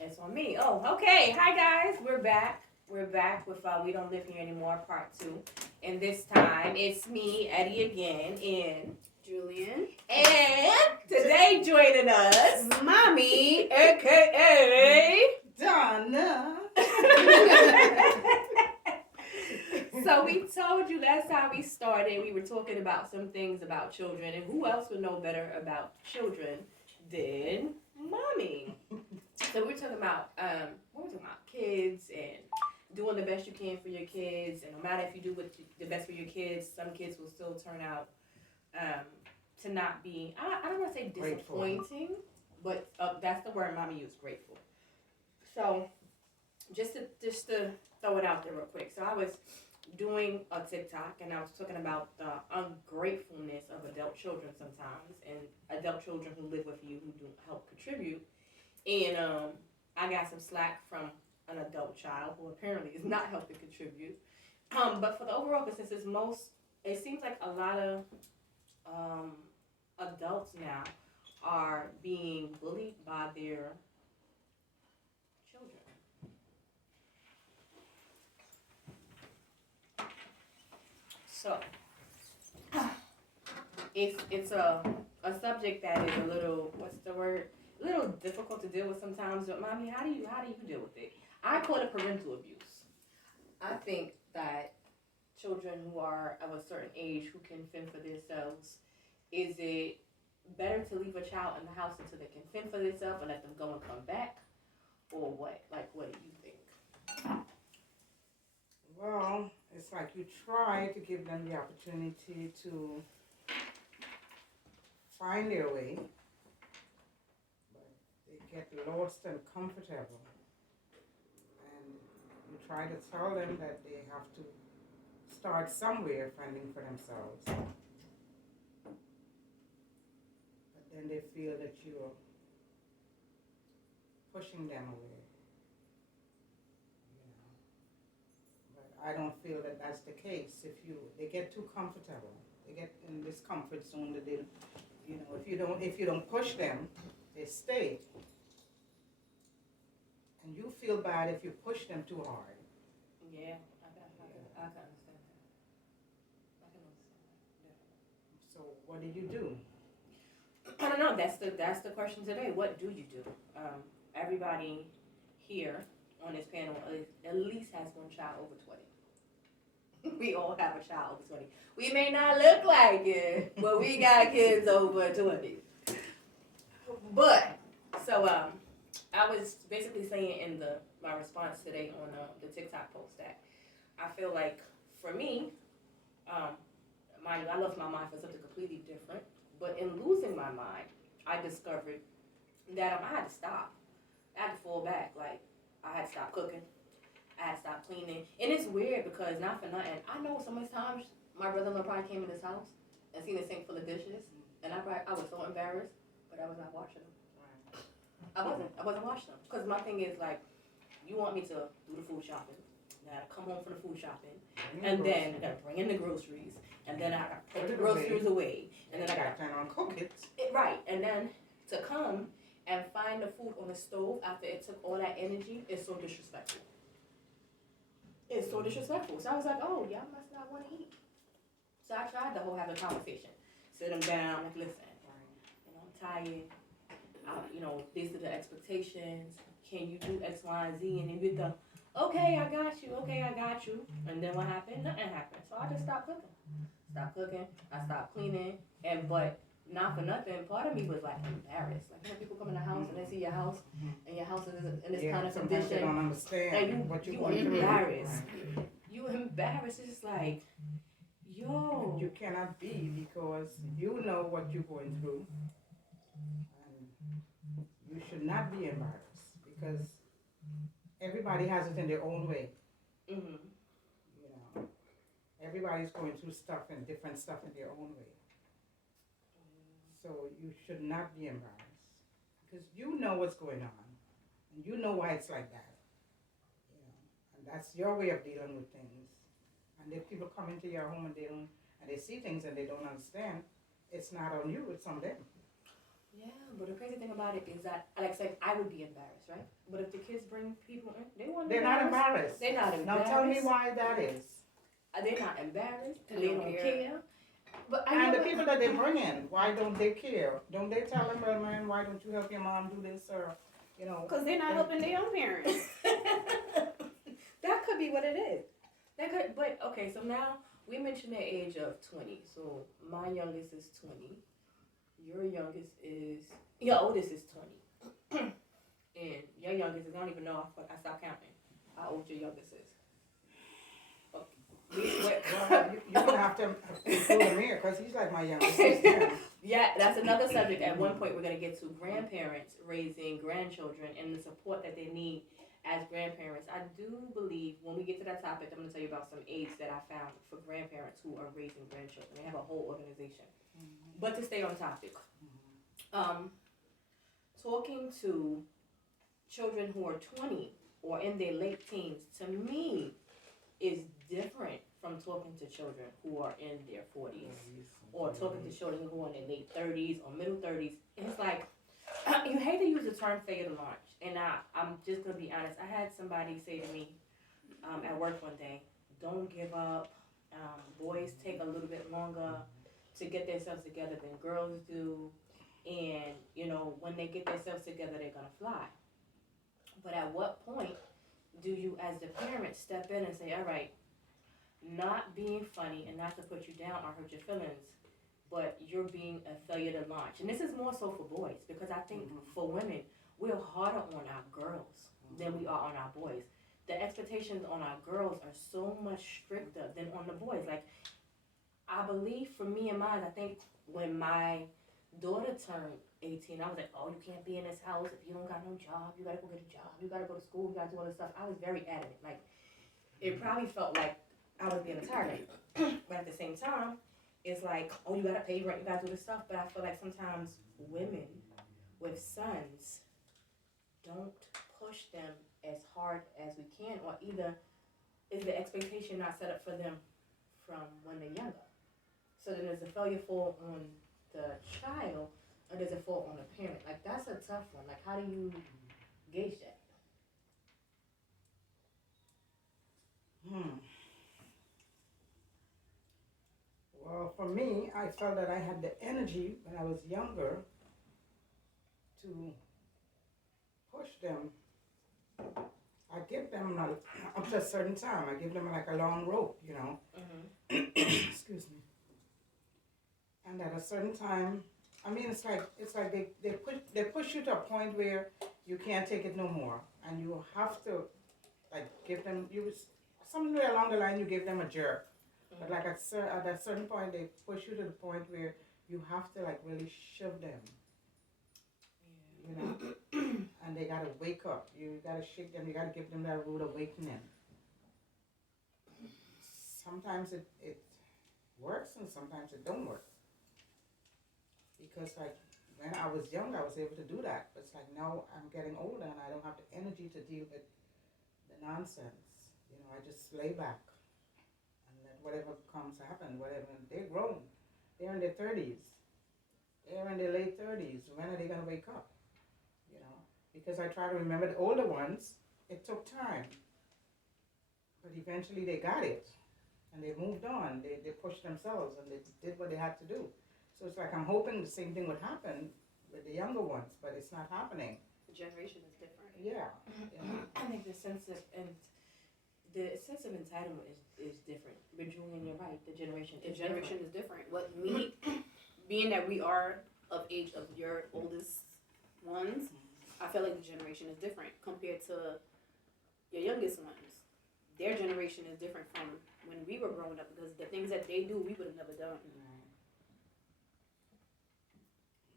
It's on me. Oh, okay. Hi guys, we're back. We're back with We Don't Live Here Anymore Part 2. And this time it's me, Eddie again, Julian. and today joining us, Mommy, aka Donna. So we told you last time we started, we were talking about some things about children, and who else would know better about children than Mommy? So we're talking about what we're talking about kids and doing the best you can for your kids, and no matter if you do the best for your kids, some kids will still turn out um, to not be. I don't want to say disappointing, but that's the word Mommy used, grateful. So just to throw it out there real quick. So I was doing a TikTok and I was talking about the ungratefulness of adult children sometimes, and adult children who live with you who do help contribute. And I got some slack from an adult child who apparently is not helping contribute. But for the overall consensus, it seems like a lot of um, adults now are being bullied by their children. So it's a subject that is a little, what's the word, a little difficult to deal with sometimes. But Mommy, how do you deal with it? I call it parental abuse. I think that children who are of a certain age who can fend for themselves, is it better to leave a child in the house until they can fend for themselves and let them go and come back, or what? Like, what do you think? Well, it's like you try to give them the opportunity to find their way, but they get lost and comfortable. And you try to tell them that they have to start somewhere finding for themselves. But then they feel that you're pushing them away. But I don't feel that that's the case. They get too comfortable, they get in this comfort zone that they, if you don't push them, they stay. And you feel bad if you push them too hard. Yeah, I can understand that. I can understand that. So what do you do? I don't know. That's the question today. What do you do? Everybody here on this panel at least has one child over 20. We all have a child over 20. We may not look like it, but we got kids over 20. But so I was basically saying in my response today on the TikTok post that I feel like for me, um, I lost my mind for something completely different. But in losing my mind, I discovered that I had to stop. I had to fall back. Like, I had to stop cooking. I had to stop cleaning. And it's weird because, not for nothing, I know so many times my brother-in-law probably came in this house and seen the sink full of dishes. And I was so embarrassed, but I was not washing them. I wasn't washing them. Because my thing is, like, you want me to do the food shopping. I gotta come home from the food shopping. And then I gotta bring in the groceries. And then I gotta put the groceries away. And then I gotta turn on cook it. Right. And then to come and find the food on the stove after it took all that energy is so disrespectful. It's so disrespectful. So I was like, oh, y'all must not want to eat. So I tried to have a conversation. Sit them down, like, listen, I'm tired. These are the expectations. Can you do X, Y, and Z? And then with the, okay, I got you. And then what happened? Nothing happened. So I just stopped cooking. I stopped cleaning. But not for nothing, part of me was like embarrassed. Like, people come in the house and they see your house, and your house is in this kind of condition. They don't understand and what you going through. Embarrassed. You embarrassed. It's like, yo. You cannot be, because you know what you're going through. And you should not be embarrassed, because everybody has it in their own way. Mm-hmm. Everybody's going through different stuff in their own way. So you should not be embarrassed, because you know what's going on, and you know why it's like that. And that's your way of dealing with things. And if people come into your home and they see things and they don't understand, it's not on you, it's on them. Yeah, but the crazy thing about it is that, like I said, I would be embarrassed, right? But if the kids bring people in, they want They're not embarrassed. They're not Now embarrassed. tell me why that is. They're not embarrassed. They They don't don't care. care. But I And know the what- people that they bring in, why don't they care? Don't they tell them, well, man, why don't you help your mom do this, or, you know? Because they're not helping their own parents. that could be what it is. That could, but okay. So now we mentioned the age of 20. So my youngest is 20. Your youngest is your oldest is 20, and your youngest is I don't even know. I stopped counting how old your youngest is. Okay. Well, you're gonna have to include him here, because he's like my youngest sister. Yeah, that's another subject. At one point, we're gonna get to grandparents raising grandchildren and the support that they need as grandparents. I do believe when we get to that topic, I'm gonna tell you about some aids that I found for grandparents who are raising grandchildren. They have a whole organization. But to stay on topic, talking to children who are 20 or in their late teens, to me, is different from talking to children who are in their 40s or talking to children who are in their late 30s or middle 30s. It's like, you hate to use the term failure to launch. And I'm just going to be honest. I had somebody say to me at work one day, don't give up. Boys take a little bit longer to get themselves together than girls do. And, you know, when they get themselves together, they're going to fly. But at what point do you, as the parent, step in and say, all right, not being funny and not to put you down or hurt your feelings, but you're being a failure to launch. And this is more so for boys, because I think for women, we're harder on our girls than we are on our boys. The expectations on our girls are so much stricter than on the boys. Like, I believe for me and mine, I think when my daughter turned 18, I was like, oh, you can't be in this house if you don't got no job. You gotta go get a job. You gotta go to school. You gotta do all this stuff. I was very adamant. Like, it probably felt like I was being a tyrant. But at the same time, it's like, oh, you gotta pay rent. You gotta do this stuff. But I feel like sometimes women with sons don't push them as hard as we can, or either is the expectation not set up for them from when they're younger. So then does the failure fall on the child, or does it fall on the parent? Like, that's a tough one. Like, how do you gauge that? Well, for me, I felt that I had the energy when I was younger to push them. I give them up to a certain time. I give them like a long rope, you know. Excuse me. And at a certain time, I mean, it's like they push you to a point where you can't take it no more, and you have to like give them somewhere along the line you give them a jerk. But like at a certain point, they push you to the point where you have to like really shove them, you know, and they gotta wake up. You gotta shake them. You gotta give them that rude awakening. Sometimes it works and sometimes it don't work. Because like when I was young, I was able to do that. But it's like now I'm getting older and I don't have the energy to deal with the nonsense. You know, I just lay back. Whatever comes happen, whatever. They're grown. They're in their 30s. They're in their late 30s. When are they going to wake up? You know, because I try to remember the older ones. It took time. But eventually they got it. And they moved on. They pushed themselves and they did what they had to do. So it's like I'm hoping the same thing would happen with the younger ones, but it's not happening. The generation is different. Yeah. I think the sense of entitlement is different. But Julian, you're right. The generation The is generation different. is different. What me, being that we are of age of your oldest ones, I feel like the generation is different compared to your youngest ones. Their generation is different from when we were growing up, because the things that they do, we would have never done.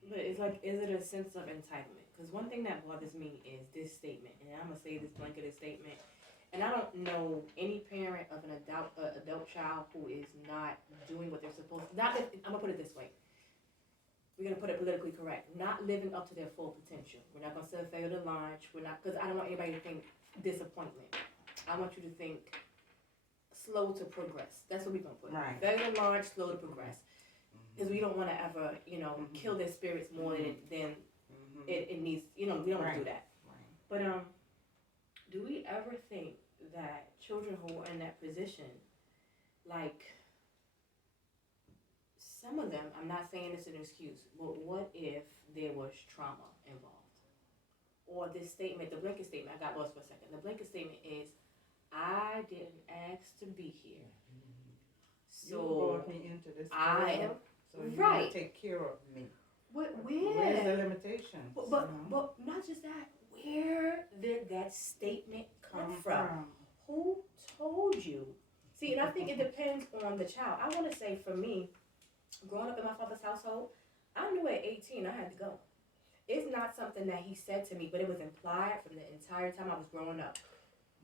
But it's like, is it a sense of entitlement? Because one thing that bothers me is this statement, and I'm gonna say this blanketed statement. And I don't know any parent of an adult child who is not doing what they're supposed to. I'm gonna put it this way. We're gonna put it politically correct. Not living up to their full potential. We're not gonna say fail to launch. We're not, because I don't want anybody to think disappointment. I want you to think slow to progress. That's what we're gonna put. Right. Fail to launch, slow to progress. because we don't want to ever, kill their spirits more than it needs. We don't want to do that. Right. But do we ever think that children who are in that position, like some of them, I'm not saying it's an excuse, but what if there was trauma involved? Or this statement, the blanket statement, I got lost for a second. The blanket statement is, I didn't ask to be here. You So brought me into this I am world, so you right. will take care of me. Where? Where's the limitations? But not just that. Where did that statement come from? Who told you? See, and I think it depends on the child. I want to say for me, growing up in my father's household, I knew at 18 I had to go. It's not something that he said to me, but it was implied from the entire time I was growing up.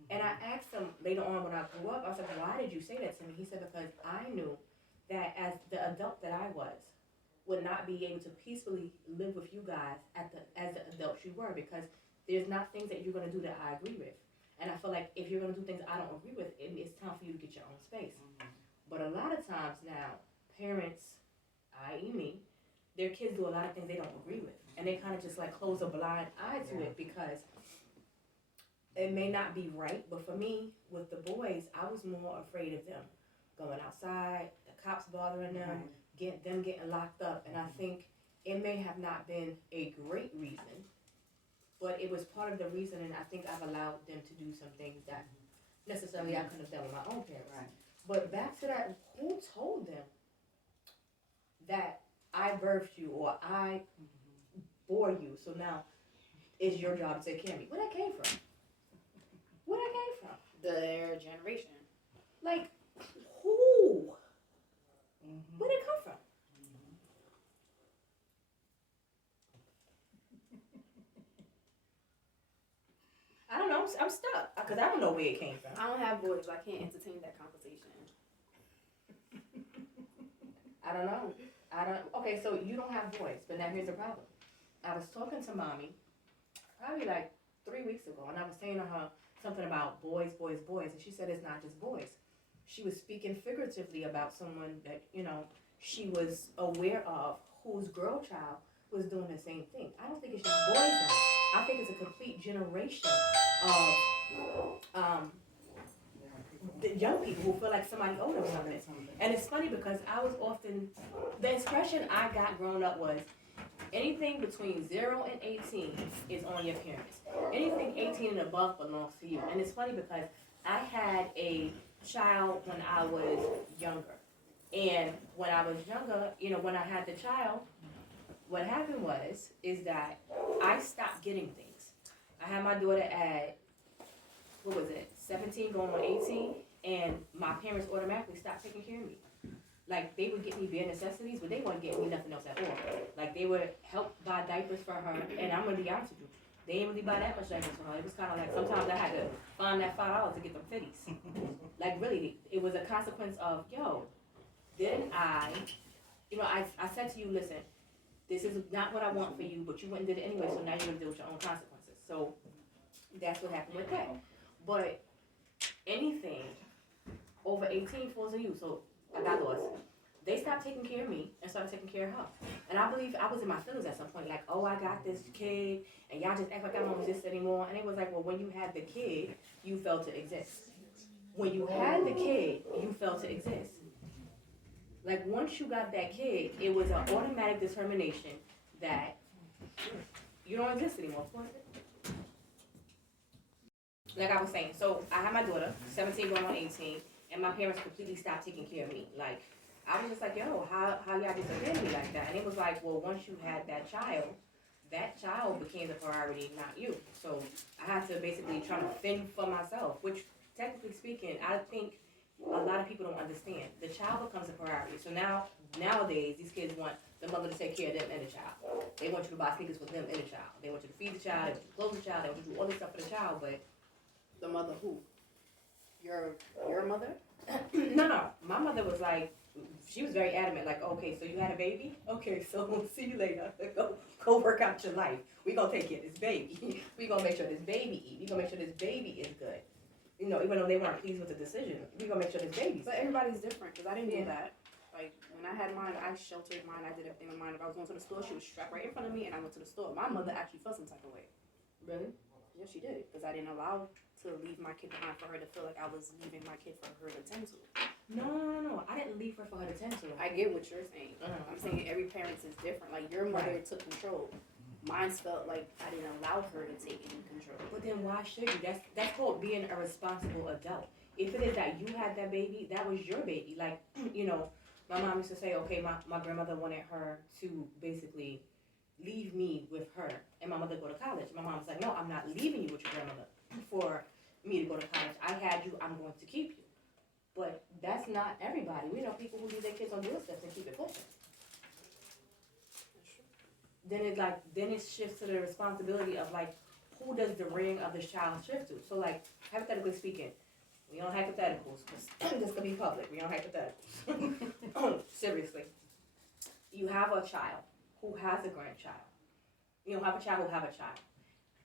And I asked him later on when I grew up, I was like, why did you say that to me? He said, because I knew that as the adult that I was, would not be able to peacefully live with you guys as the adults you were, because there's not things that you're going to do that I agree with. And I feel like if you're going to do things I don't agree with, it's time for you to get your own space. But a lot of times now, parents, i.e. me, their kids do a lot of things they don't agree with. And they kind of just like close a blind eye to it because it may not be right. But for me, with the boys, I was more afraid of them going outside, the cops bothering them, getting locked up. And I think it may have not been a great reason, but it was part of the reason, and I think I've allowed them to do some things that necessarily I couldn't have done with my own parents. Right. But back to that, who told them that I birthed you or I bore you, so now it's your job to take care of me? Where that came from? Where that came from? Their generation. Like, who? Mm-hmm. Where did it come from? I don't know. I'm stuck because I don't know where it came from. I don't have boys, so I can't entertain that conversation. I don't know. Okay, so you don't have boys, but now here's the problem. I was talking to mommy probably like 3 weeks ago, and I was saying to her something about boys, and she said it's not just boys. She was speaking figuratively about someone that, she was aware of whose girl child was doing the same thing. I don't think it's just boys now. I think it's a complete generation of the young people who feel like somebody owed them something. And it's funny because I was often, the expression I got growing up was, anything between 0 and 18 is on your parents. Anything 18 and above belongs to you. And it's funny because I had a child when I was younger. And when I was younger, when I had the child, what happened is that I stopped getting things. I had my daughter at, 17 going on 18, and my parents automatically stopped taking care of me. Like, they would get me bare necessities, but they wouldn't get me nothing else at all. Like, they would help buy diapers for her, and I'm gonna be honest with you, they didn't really buy that much diapers for her. It was kind of like, sometimes I had to find that $5 to get them fitties. Like, really, it was a consequence of, didn't I said to you, listen, this is not what I want for you, but you went and did it anyway, so now you're gonna deal with your own consequences. So, that's what happened with that. But anything over 18 falls on you. So I got lost. They stopped taking care of me and started taking care of her. And I believe I was in my feelings at some point, like, oh, I got this kid, and y'all just act like I don't exist anymore. And it was like, well, when you had the kid, you failed to exist. When you had the kid, you failed to exist. Like, once you got that kid, it was an automatic determination that you don't exist anymore. Like I was saying, so I had my daughter, 17 going on 18, and my parents completely stopped taking care of me. Like, I was just like, how y'all just abandoned me like that? And it was like, well, once you had that child became the priority, not you. So I had to basically try to fend for myself, which, technically speaking, I think a lot of people don't understand. The child becomes a priority. So nowadays, these kids want the mother to take care of them and the child. They want you to buy sneakers for them and the child. They want you to feed the child, they want you to clothe the child, they want you to do all this stuff for the child, but The mother who? Your mother? No. My mother was like, she was very adamant, like, okay, so you had a baby? Okay, so we'll see you later. Go work out your life. We gonna take care of this baby. We gonna make sure this baby eat. We gonna make sure this baby is good. Even though they weren't pleased with the decision, we gonna make sure this baby's But good. everybody's different, because I didn't do that. Like, when I had mine, I sheltered mine. I did everything with mine. If I was going to the store, she was strapped right in front of me, and I went to the store. My mother actually felt some type of way. Really? Yeah, she did. Because I didn't allow to leave my kid behind for her to feel like I was leaving my kid for her to tend to. No. I didn't leave her for her to tend to. I get what you're saying. Uh-huh. I'm saying every parent is different. Like, your mother took control. Mine felt like I didn't allow her to take any control. But then why should you? That's called being a responsible adult. If it is that you had that baby, that was your baby. Like, my mom used to say, okay, my grandmother wanted her to basically leave me with her and my mother go to college. My mom was like, no, I'm not leaving you with your grandmother for me to go to college. I had you, I'm going to keep you. But that's not everybody. We know people who leave their kids on doorsteps and keep it pushing. Then it shifts to the responsibility of like, who does the rearing of this child shift to? So like, hypothetically speaking, we on hypotheticals, because this could be public, we on hypotheticals. Seriously. You have a child who has a grandchild. You don't have a child who have a child.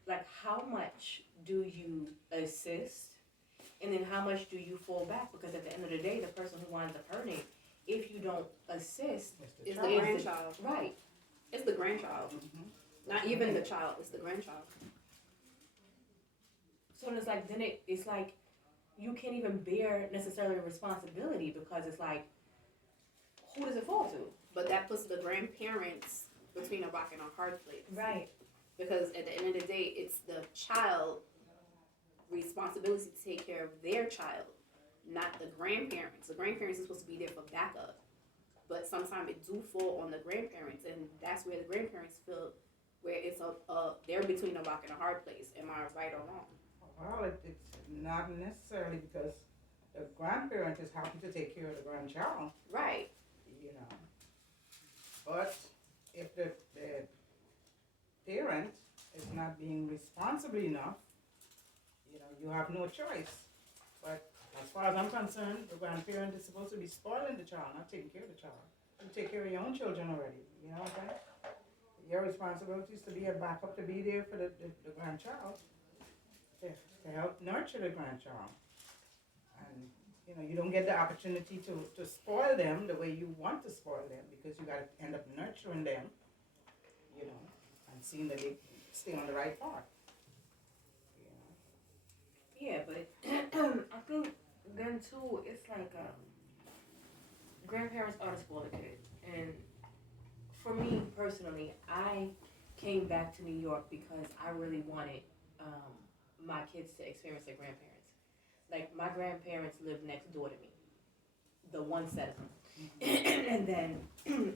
Like, how much do you assist? And then how much do you fall back? Because at the end of the day, the person who winds up hurting, if you don't assist, It's the grandchild. Right. It's the grandchild. Not even the child, it's the grandchild. So it's like, it's like, you can't even bear necessarily responsibility because it's like, who does it fall to? But that puts the grandparents between a rock and a hard place. Right. Because at the end of the day, it's the child responsibility to take care of their child, not the grandparents. The grandparents are supposed to be there for backup. But sometimes it do fall on the grandparents, and that's where the grandparents feel where it's they're between a rock and a hard place. Am I right or wrong? Well, it's not necessarily because the grandparent is happy to take care of the grandchild, Right. But if the parent is not being responsible enough, you have no choice. But as far as I'm concerned, the grandparent is supposed to be spoiling the child, not taking care of the child. You take care of your own children already, you know what I'm saying? Your responsibility is to be a backup, to be there for the grandchild, to help nurture the grandchild. And, you don't get the opportunity to spoil them the way you want to spoil them because you got to end up nurturing them, and seeing that they stay on the right path. Yeah, but I think then too, it's like grandparents are to spoil the kid. And for me personally, I came back to New York because I really wanted my kids to experience their grandparents. Like, my grandparents lived next door to me, the one set of them. And then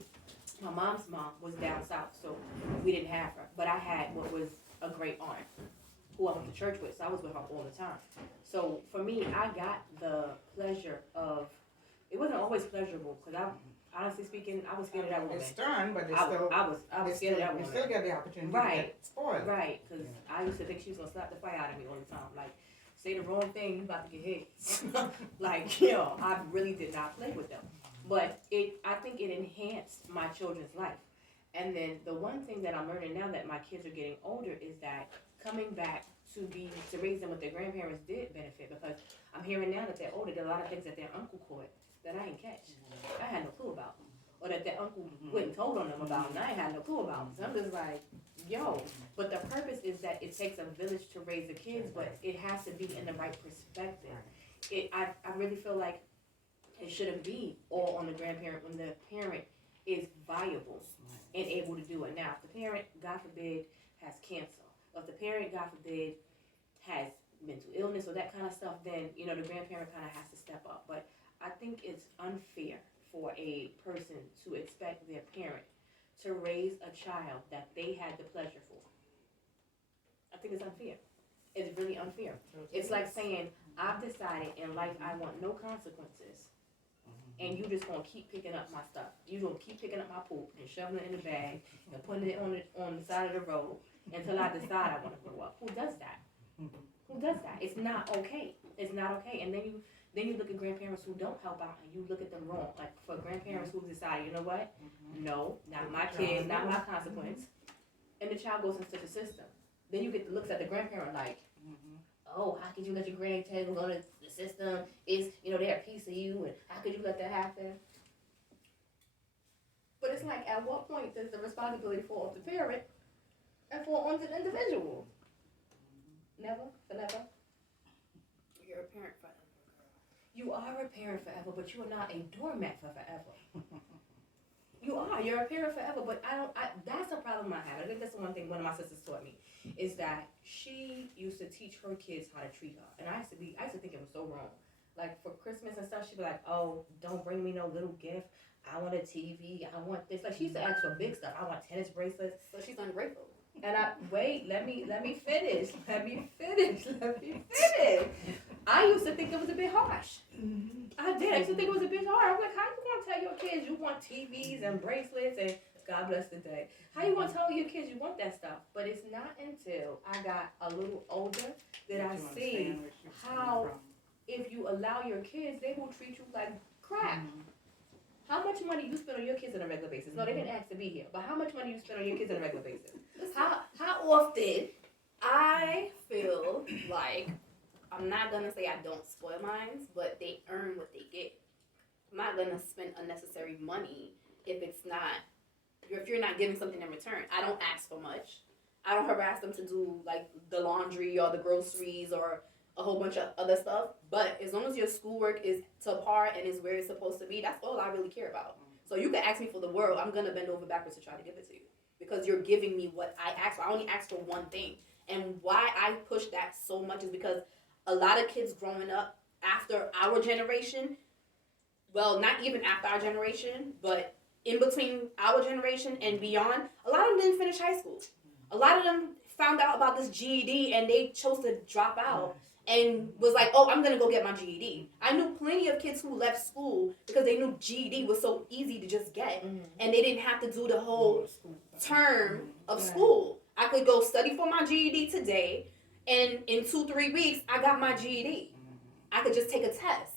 my mom's mom was down south, so we didn't have her. But I had what was a great aunt who I went to church with, so I was with her all the time. So for me, I got the pleasure of, it wasn't always pleasurable, because honestly speaking, I was scared of that woman. It's stern, but it's I still, was scared of that woman. you still get the opportunity to Right. get spoiled. Right, because I used to think she was going to slap the fire out of me all the time. Like, say the wrong thing, you about to get hit. Like, I really did not play with them. But I think it enhanced my children's life. And then the one thing that I'm learning now that my kids are getting older is that coming back to raise them with their grandparents did benefit, because I'm hearing now that they're older, there are a lot of things that their uncle caught that I didn't catch. I had no clue about. Or that their uncle went and told on them about, and I had no clue about. So I'm just like, yo. But the purpose is that it takes a village to raise the kids, but it has to be in the right perspective. I really feel like it shouldn't be all on the grandparent when the parent is viable and able to do it. Now, if the parent, God forbid, has cancer, or if the parent, God forbid, has mental illness or that kind of stuff, then, the grandparent kind of has to step up. But I think it's unfair for a person to expect their parent to raise a child that they had the pleasure for. I think it's unfair. It's really unfair. It's like saying, I've decided in life I want no consequences, and you just gonna keep picking up my stuff. You gonna keep picking up my poop and shoving it in the bag and putting it on the side of the road until I decide I want to grow up. Who does that? Who does that? It's not okay. It's not okay. And then you look at grandparents who don't help out and you look at them wrong. Like, for grandparents who decide, you know what? No, not my kid, not my consequence. And the child goes into the system. Then you get the looks at the grandparent like, oh, how could you let your grandchild go to the system? Is, they're a piece of you, and how could you let that happen? But it's like, at what point does the responsibility fall off the parent and fall onto the individual? Never, forever. You're a parent forever. You are a parent forever, but you are not a doormat for forever. You're a parent forever, but that's a problem I have. I think that's the one thing one of my sisters taught me, is that she used to teach her kids how to treat her. And I used to think it was so wrong. Like, for Christmas and stuff, she'd be like, oh, don't bring me no little gift. I want a TV. I want this. Like, she used to ask for big stuff. I want tennis bracelets. So she's ungrateful. And let me finish. I used to think it was a bit harsh. I did. I used to think it was a bit hard. I was like, how you gonna tell your kids you want TVs and bracelets and God bless the day? How you gonna tell your kids you want that stuff? But it's not until I got a little older that I see how if you allow your kids, they will treat you like crap. How much money you spend on your kids on a regular basis? No, they didn't ask to be here, but how much money you spend on your kids on a regular basis? How often I feel like, I'm not gonna say I don't spoil mine, but they earn what they get. I'm not gonna spend unnecessary money if you're not giving something in return. I don't ask for much. I don't harass them to do like the laundry or the groceries or a whole bunch of other stuff. But as long as your schoolwork is to par and is where it's supposed to be, that's all I really care about. So you can ask me for the world, I'm gonna bend over backwards to try to give it to you. Because you're giving me what I asked for. I only asked for one thing. And why I push that so much is because a lot of kids growing up after our generation, well, not even after our generation, but in between our generation and beyond, a lot of them didn't finish high school. A lot of them found out about this GED and they chose to drop out and was like, oh, I'm going to go get my GED. I knew plenty of kids who left school because they knew GED was so easy to just get. And they didn't have to do the whole term of school. I could go study for my GED today, and in 2-3 weeks, I got my GED. I could just take a test.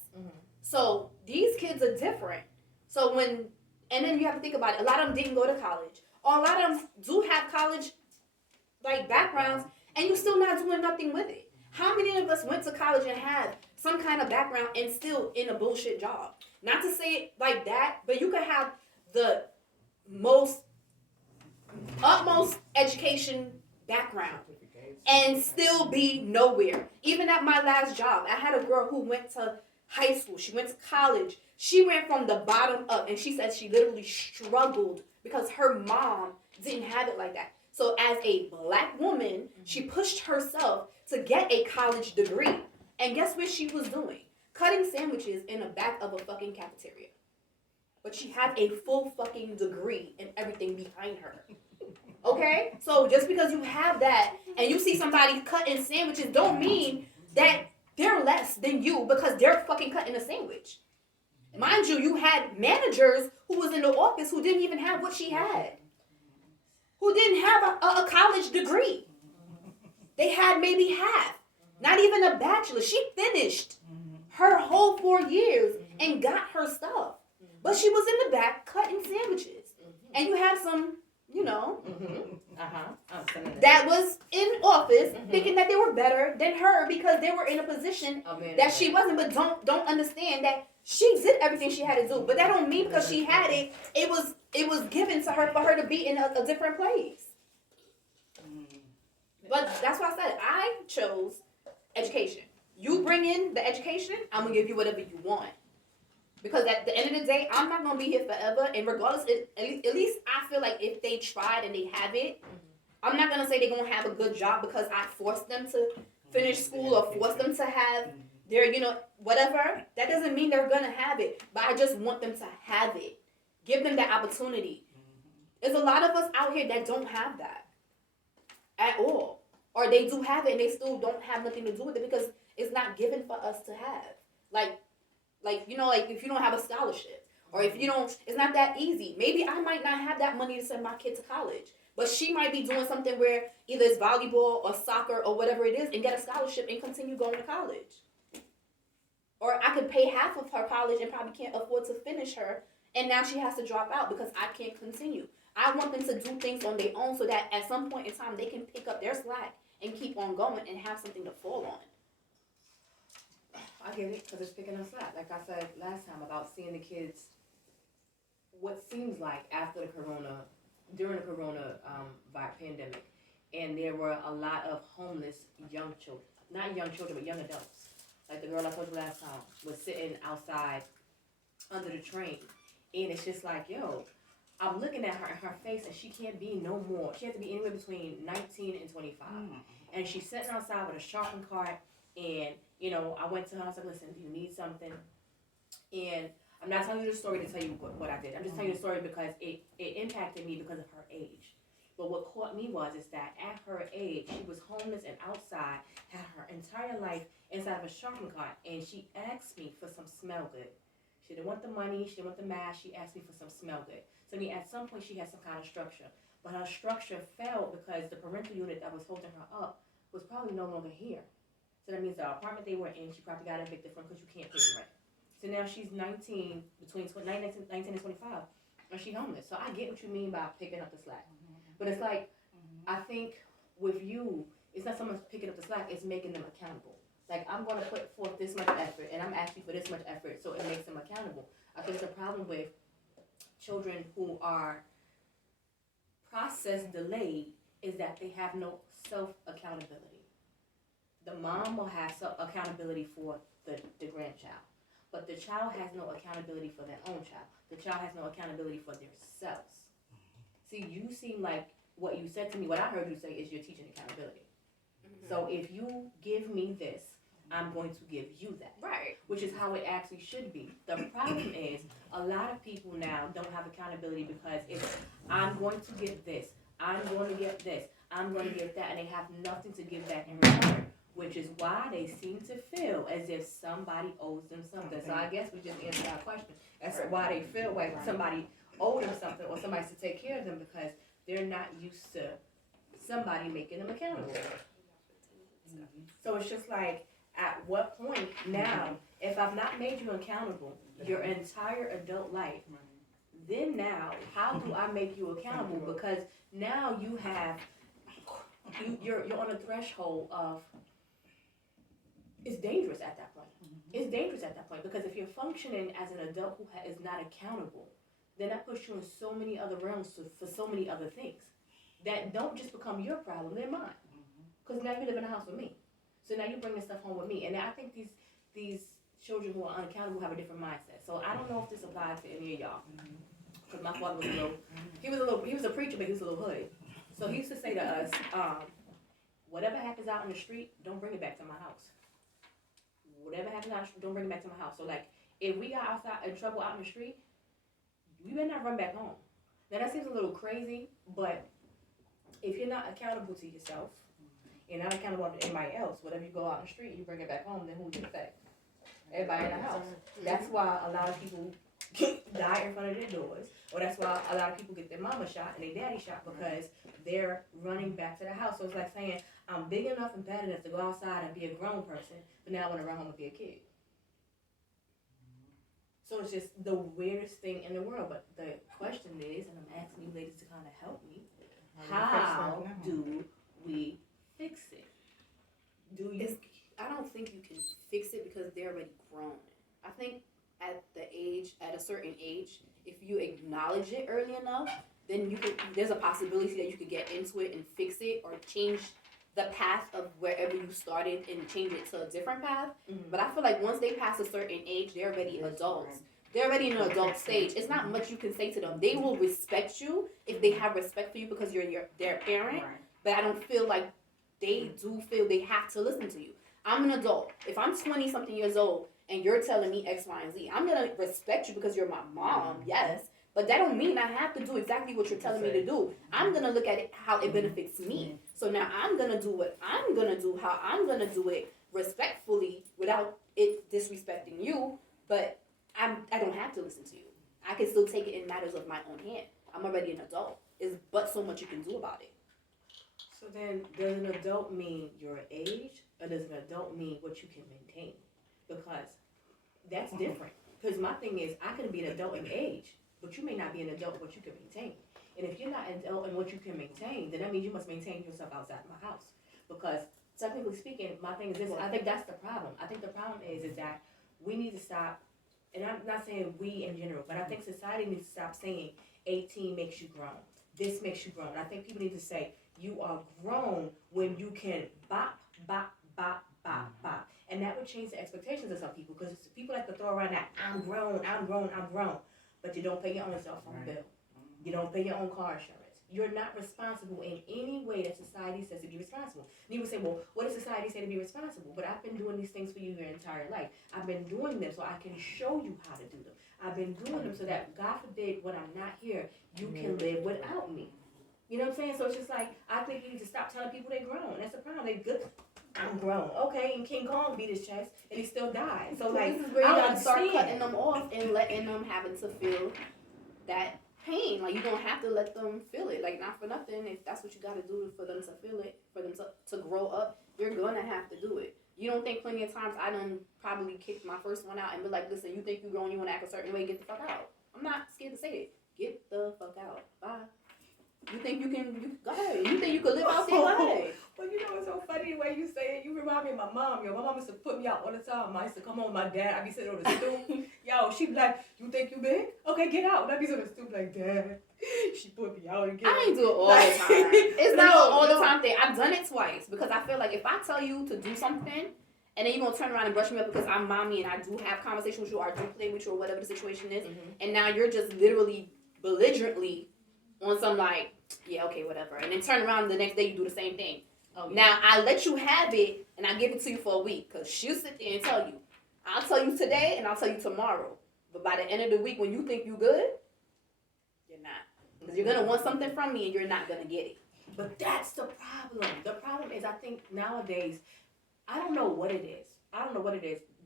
So these kids are different. So and then you have to think about it. A lot of them didn't go to college. Or a lot of them do have college like backgrounds, and you're still not doing nothing with it. How many of us went to college and had some kind of background and still in a bullshit job? Not to say it like that, but you could have the utmost education background and still be nowhere. Even at my last job, I had a girl who went to high school. She went to college. She went from the bottom up, and she said she literally struggled because her mom didn't have it like that. So as a black woman, she pushed herself to get a college degree. And guess what she was doing? Cutting sandwiches in the back of a fucking cafeteria. But she had a full fucking degree and everything behind her. Okay? So just because you have that and you see somebody cutting sandwiches don't mean that they're less than you because they're fucking cutting a sandwich. Mind you, you had managers who was in the office who didn't even have what she had. Who didn't have a college degree. They had maybe half. Not even a bachelor. She finished her whole 4 years and got her stuff. But she was in the back cutting sandwiches. And you have some, that was in office thinking that they were better than her because they were in a position that she wasn't. But don't understand that she did everything she had to do. But that don't mean because she had it, it was given to her for her to be in a different place. But that's why I said I chose education. You bring in the education, I'm going to give you whatever you want. Because at the end of the day, I'm not going to be here forever. And regardless, at least I feel like if they tried and they have it, I'm not going to say they're going to have a good job because I forced them to finish school or forced them to have their, whatever. That doesn't mean they're going to have it. But I just want them to have it. Give them that opportunity. There's a lot of us out here that don't have that at all. Or they do have it and they still don't have nothing to do with it because it's not given for us to have. Like if you don't have a scholarship or if you don't, it's not that easy. Maybe I might not have that money to send my kid to college, but she might be doing something where either it's volleyball or soccer or whatever it is and get a scholarship and continue going to college. Or I could pay half of her college and probably can't afford to finish her, and now she has to drop out because I can't continue. I want them to do things on their own so that at some point in time they can pick up their slack and keep on going and have something to fall on. I get it because it's picking us slack. Like I said last time about seeing the kids what seems like after the during the pandemic, and there were a lot of homeless young children, not young children, but young adults. Like the girl I told you last time was sitting outside under the train, and it's just like, yo, I'm looking at her and her face, and she can't be no more. She has to be anywhere between 19 and 25, and she's sitting outside with a shopping cart. And I went to her and I said, listen, do you need something? And I'm not telling you the story to tell you what I did. I'm just telling you the story because it impacted me because of her age. But what caught me is that at her age, she was homeless and outside, had her entire life inside of a shopping cart, and she asked me for some smell good. She didn't want the money, she didn't want the mask, she asked me for some smell good. So at some point she had some kind of structure. But her structure failed because the parental unit that was holding her up was probably no longer here. So that means the apartment they were in, she probably got evicted from because you can't pay the rent. So now she's 19, between 19 and 25, and she's homeless. So I get what you mean by picking up the slack. But it's like, I think with you, it's not so much picking up the slack, it's making them accountable. Like, I'm going to put forth this much effort, and I'm asking for this much effort, so it makes them accountable. I think the problem with children who are process delayed is that they have no self-accountability. The mom will have accountability for the grandchild, but the child has no accountability for their own child. The child has no accountability for themselves. See, you seem like what you said to me, what I heard you say is you're teaching accountability. So if you give me this, I'm going to give you that. Right. Which is how it actually should be. The problem is a lot of people now don't have accountability because it's, I'm going to get this, I'm going to get this, I'm going to get that, and they have nothing to give back in return. Which is why they seem to feel as if somebody owes them something. So I guess we just answered our question. That's why they feel like somebody owes them something or somebody's to take care of them because they're not used to somebody making them accountable. So it's just like, at what point now, if I've not made you accountable your entire adult life, then now, how do I make you accountable? Because now you have, you're on a threshold of, it's dangerous at that point. It's dangerous at that point because if you're functioning as an adult who is not accountable, then that puts you in so many other realms for so many other things that don't just become your problem, they're mine. Because now you live in a house with me. So now you bring this stuff home with me. And I think these children who are unaccountable have a different mindset. So I don't know if this applies to any of y'all. Because my father was he was a preacher, but he was a little hood. So he used to say to us, whatever happens out in the street, don't bring it back to my house. Whatever happens out, don't bring it back to my house. So like, if we got outside in trouble out in the street, we better not run back home. Now that seems a little crazy, but if you're not accountable to yourself, you're not accountable to anybody else, whatever you go out in the street, you bring it back home, then who's it affect? Everybody in the house. That's why a lot of people die in front of their doors, or that's why a lot of people get their mama shot and their daddy shot because they're running back to the house. So it's like saying, I'm big enough and bad enough to go outside and be a grown person, but now I want to run home and be a kid. So it's just the weirdest thing in the world. But the question is, and I'm asking you ladies to kind of help me, how do we fix it? I don't think you can fix it because they're already grown. I think at a certain age, if you acknowledge it early enough, then there's a possibility that you could get into it and fix it or change the path of wherever you started and change it to a different path. But I feel like once they pass a certain age, they're already adults. They're already in an adult stage. It's not much you can say to them. They will respect you if they have respect for you because you're their parent. But I don't feel like they do feel they have to listen to you. I'm an adult. If I'm 20-something years old and you're telling me X, Y, and Z, I'm going to respect you because you're my mom, yes. But that don't mean I have to do exactly what you're telling me to do. I'm going to look at it how it benefits me. So now I'm going to do what I'm going to do, how I'm going to do it respectfully without it disrespecting you. But I don't have to listen to you. I can still take it in matters of my own hand. I'm already an adult. There's but so much you can do about it. So then, does an adult mean your age, or does an adult mean what you can maintain? Because that's different. Because my thing is, I can be an adult in age, but you may not be an adult in what you can maintain. And if you're not an adult in what you can maintain, then that means you must maintain yourself outside my house. Because technically speaking, my thing is this, I think that's the problem. I think the problem is that we need to stop and I'm not saying we in general, but I think society needs to stop saying 18 makes you grown. This makes you grown. I think people need to say you are grown when you can bop, bop, bop, bop, bop. And that would change the expectations of some people because people like to throw around that I'm grown, I'm grown, I'm grown. But you don't pay your own cell phone bill. You don't pay your own car insurance. You're not responsible in any way that society says to be responsible. And you would say, well, what does society say to be responsible? But I've been doing these things for you your entire life. I've been doing them so I can show you how to do them. I've been doing them so that, God forbid, when I'm not here, you can live without me. You know what I'm saying? So it's just like, I think you need to stop telling people they're grown. That's the problem. They good. I'm grown. Okay, and King Kong beat his chest, and he still died. So, like, this is where you I don't gotta start understand. cutting them off and letting them having to feel that pain. Like, you don't have to let them feel it. Like, not for nothing. If that's what you gotta do for them to feel it, for them to grow up, you're gonna have to do it. You don't think plenty of times I done probably kicked my first one out and be like, listen, you think you grown, you wanna act a certain way, get the fuck out. I'm not scared to say it. Get the fuck out. Bye. You think you can, go ahead. You think you could live out there? Go ahead. Well, you know, it's so funny the way you say it. You remind me of my mom. Yo, my mom used to put me out all the time. I used to come home with my dad. I'd be sitting on the stool. Yo, she'd be like, you think you big? Okay, get out. And I'd be sitting on the stool like, Dad. She put me out again. I ain't do it all the time. It's not an all the time thing. I've done it twice because I feel like if I tell you to do something and then you're going to turn around and brush me up because I'm mommy and I do have conversation with you or I do play with you or whatever the situation is, and now you're just literally belligerently on some like, yeah, okay, whatever. And then turn around the next day you do the same thing. Oh, yeah. Now, I let you have it and I give it to you for a week because she'll sit there and tell you. I'll tell you today and I'll tell you tomorrow. But by the end of the week when you think you good, you're not. Because you're going to want something from me and you're not going to get it. But that's the problem. The problem is I think nowadays, I don't know what it is.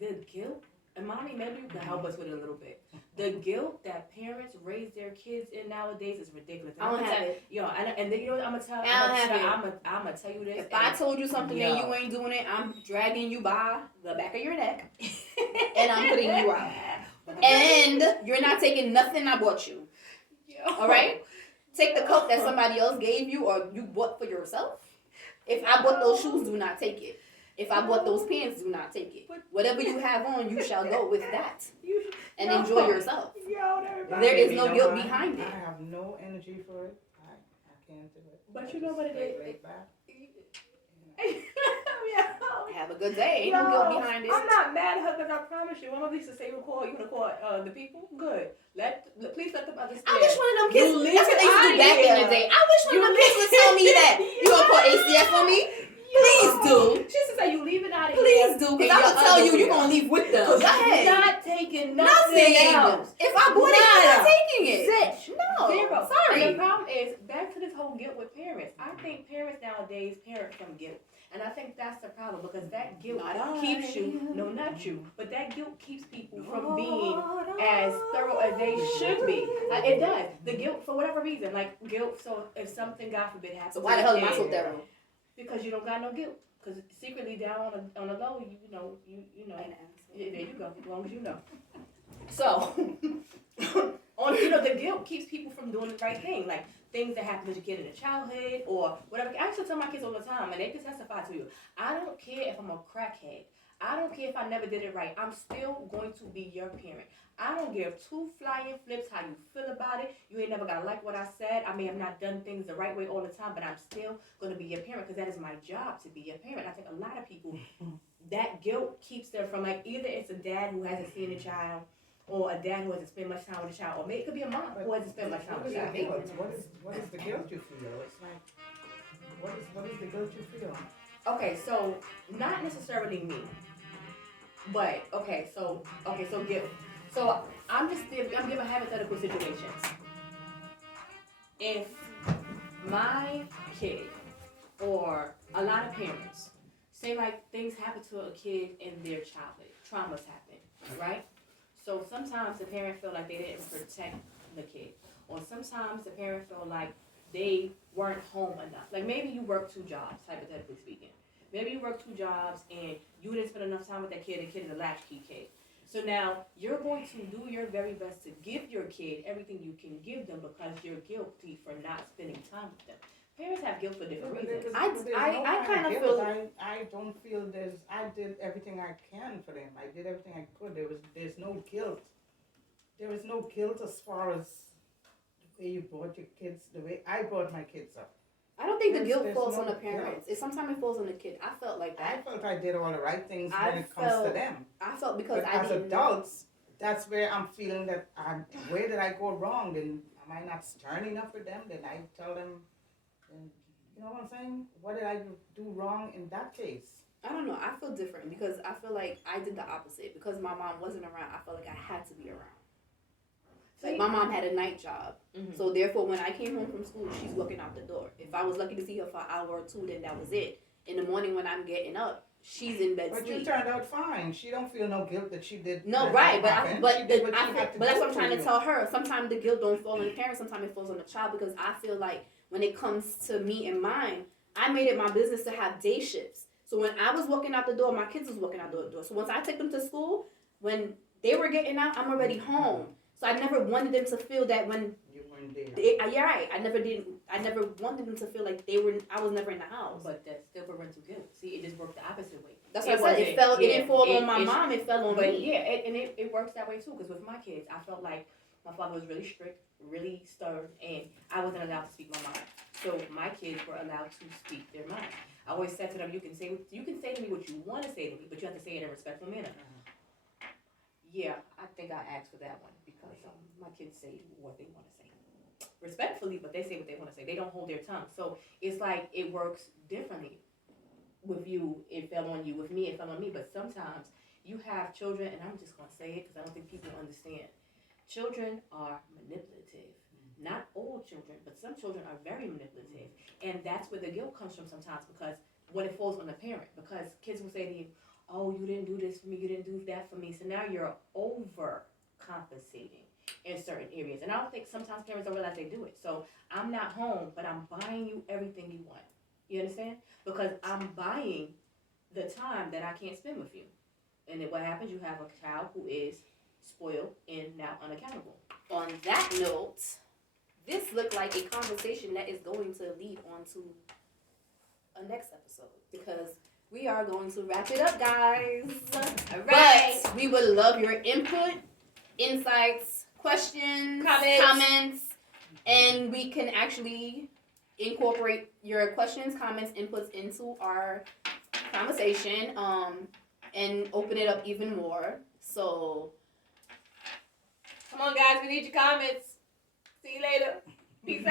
The guilt, and Mommy, maybe you can help us with it a little bit. The guilt that parents raise their kids in nowadays is ridiculous. I don't have it. Yo, and then you know what I'm gonna tell I'm gonna tell you this. If I told you something and you ain't doing it, I'm dragging you by the back of your neck and I'm putting you out. And you're not taking nothing I bought you. All right? Take the coat that somebody else gave you or you bought for yourself. If I bought those shoes, do not take it. If I bought those pants, do not take it. Whatever you have on, you shall go with that. And enjoy yourself. There is no guilt behind it. I have no energy for it. I can't do it. But you know what it is? Laid back. Have a good day. Ain't no guilt behind it. I'm not mad at her because I promise you, Mama used to say, you want to call the people? Good. Please let them understand. I wish one of them kids, You that's what they used to do back in the day. I wish one of them kids would tell me that. You gonna call ACF on me? Please do. She used to say, you leave it out of here. Please do, because I will tell you, you're going to leave with them. Go You're ahead. not taking nothing else. If I bought it, I'm not taking it. Zilch. No. Zero. Sorry. And the problem is, back to this whole guilt with parents. I think parents nowadays parent from guilt. And I think that's the problem because that guilt keeps you, no, not you, but that guilt keeps people from being as thorough as they should be. It does. The guilt, for whatever reason, like guilt, so if something, God forbid, happens. So why the hell am I so thorough? Because you don't got no guilt. Because secretly down on the low, you know. Yeah, there you go. As long as you know. So, the guilt keeps people from doing the right thing, like things that happen as a kid in a childhood or whatever. I used to tell my kids all the time, and they can testify to you. I don't care if I'm a crackhead. I don't care if I never did it right. I'm still going to be your parent. I don't give two flying flips how you feel about it. You ain't never gonna like what I said. I may have not done things the right way all the time, but I'm still gonna be your parent because that is my job to be your parent. I think a lot of people, that guilt keeps them from like either it's a dad who hasn't seen a child or a dad who hasn't spent much time with a child, or maybe it could be a mom who hasn't spent much time with a child. What is the guilt you feel? It's like, what is the guilt you feel? Okay, so not necessarily me, but okay, so guilt. So I'm giving hypothetical situations. If my kid or a lot of parents say like things happen to a kid in their childhood, traumas happen, right? So sometimes the parent feel like they didn't protect the kid, or sometimes the parent feel like they weren't home enough. Like maybe you work 2 jobs, hypothetically speaking. Maybe you work 2 jobs and you didn't spend enough time with that kid. The kid is a latchkey kid. So now you're going to do your very best to give your kid everything you can give them because you're guilty for not spending time with them. Parents have guilt for different But reasons. I kind of guilt. feel- I don't feel I did everything I can for them. I did everything I could. There's no guilt. There is no guilt as far as the way you brought your kids, the way I brought my kids up. I don't think the There's- guilt there's falls no on the guilt. parents. Sometimes it falls on the kid. I felt like I that. felt I did all the right things I when it comes to felt- them. I felt because But I as didn't. adults, that's where I'm feeling that where did I go wrong? Then am I not stern enough with them? Then I tell them, then, you know what I'm saying? What did I do wrong in that case? I don't know. I feel different because I feel like I did the opposite. Because my mom wasn't around, I felt like I had to be around. Like my mom had a night job, Mhm. so therefore when I came home from school, she's walking out the door. If I was lucky to see her for an hour or two, then that was it. In the morning when I'm getting up, she's in bed But you sleep. turned out fine. She don't feel no guilt that she did. No, that right, happened. but She I, did but what I she feel, had to but that's do what I'm for trying to you. tell her. Sometimes the guilt don't fall on the parent. Sometimes it falls on the child because I feel like when it comes to me and mine, I made it my business to have day shifts. So when I was walking out the door, my kids was walking out the door. So once I take them to school, when they were getting out, I'm already home. So I never wanted them to feel that when You weren't there. you're right. I never wanted them to feel like I was never in the house. But that's still parental guilt. See, it just worked the opposite way. That's It what I said. It wasn't- didn't fall yeah, on my it- mom. It fell on But me. yeah, it works that way too. Because with my kids, I felt like my father was really strict, really stern, and I wasn't allowed to speak my mind. So my kids were allowed to speak their mind. I always said to them, you can say to me what you want to say to me, but you have to say it in a respectful manner. Yeah, I think I asked for that one because my kids say what they want to say. Respectfully, but they say what they want to say. They don't hold their tongue. So it's like it works differently. With you, it fell on you. With me, it fell on me. But sometimes you have children, and I'm just going to say it because I don't think people understand. Children are manipulative. Not all children, but some children are very manipulative. And that's where the guilt comes from sometimes because when it falls on the parent. Because kids will say to you, oh, you didn't do this for me, you didn't do that for me. So now you're overcompensating in certain areas. And I don't think sometimes parents don't realize they do it. So I'm not home, but I'm buying you everything you want. You understand? Because I'm buying the time that I can't spend with you. And then what happens? You have a child who is spoiled and now unaccountable. On that note, this looked like a conversation that is going to lead on to a next episode because we are going to wrap it up, guys. All right. But we would love your input, insights, questions, comments, and we can actually incorporate your questions, comments, inputs into our conversation and open it up even more. So, Come on, guys. We need your comments. See you later. Peace out.